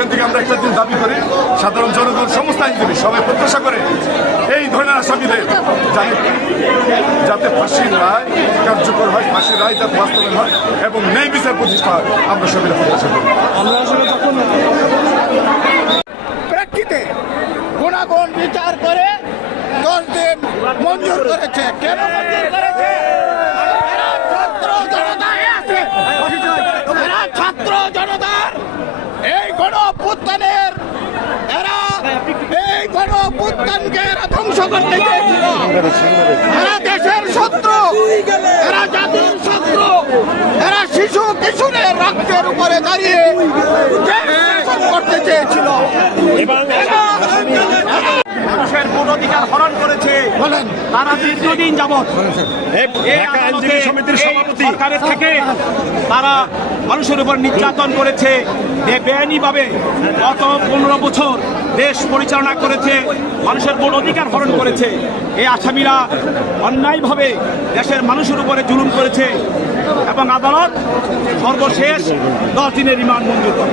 দাবি করি সাধারণ জনগণ সমস্ত আইনজীবী সবাই প্রত্যাশা করে এই ধরনের আসামিদের যাতে যাতে ফাঁসির রায় কার্যকর হয় ফাঁসির রায় যাতে বাস্তবায়ন হয় এবং ন্যায় বিচার প্রতিষ্ঠা হয় আমরা সবাই প্রত্যাশা করি আমরা আসলে যখন প্রেক্ষিতে গুণাগুণ বিচার করে দশ দিন মঞ্জুর করেছে। কেন মঞ্জুর করেছে এরা ছাত্র জনতায় আছে এরা ছাত্র জনতার এই গণ অভ্যুত্থানের এরা এই গণ অভ্যুত্থানকে এরা ধ্বংস করতে চেয়েছিল। এরা দেশের শত্রু এরা জাতির শত্রু এরা শিশু কিশোরের রক্তের উপরে দাঁড়িয়ে করতে চেয়েছিল। এরা মানুষের ভোট অধিকার হরণ করেছে বলেন তারা দীর্ঘদিন যাবৎ এই আদালতে, এই সরকারের থেকে তারা মানুষের উপর নির্যাতন করেছে বেআইনিভাবে গত পনেরো বছর দেশ পরিচালনা করেছে মানুষের ভোট অধিকার হরণ করেছে। এই আসামিরা অন্যায়ভাবে দেশের মানুষের উপরে জুলুম করেছে এবং আদালত সর্বশেষ দশ দিনের রিমান্ড মঞ্জুর করে।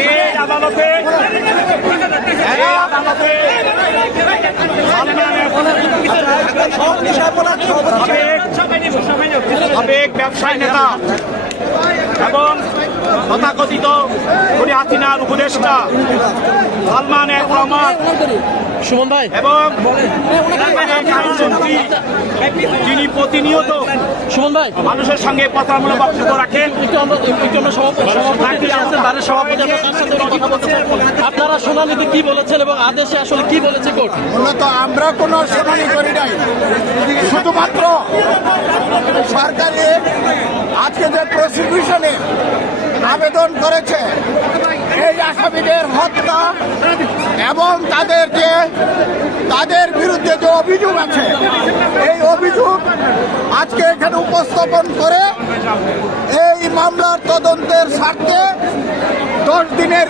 এই আদালতে সাবেক- ব্যবসায়ী নেতা এবং তথাকথিত উনি হাসিনার উপদেষ্টা সালমান রহমান সুমন ভাই। এবং যিনি প্রতিনিয়ত সুমন ভাই মানুষের সঙ্গে প্রতারণামূলক বক্তব্য রাখেন। আপনারা শুনানিতে কি বলেছেন এবং আদেশে আসলে কি বলেছে কোর্ট? মূলত আমরা কোনো শুনানি করি নাই। শুধুমাত্র সরকারি আজকে যে প্রসিকিউশনে আবেদন করেছে এই আসামিদের হত্যা এবং তাদের যে তাদের বিরুদ্ধে যে অভিযোগ আছে এই অভিযোগ আজকে এখানে উপস্থাপন করে এই মামলার তদন্তের স্বার্থে দশ দিনের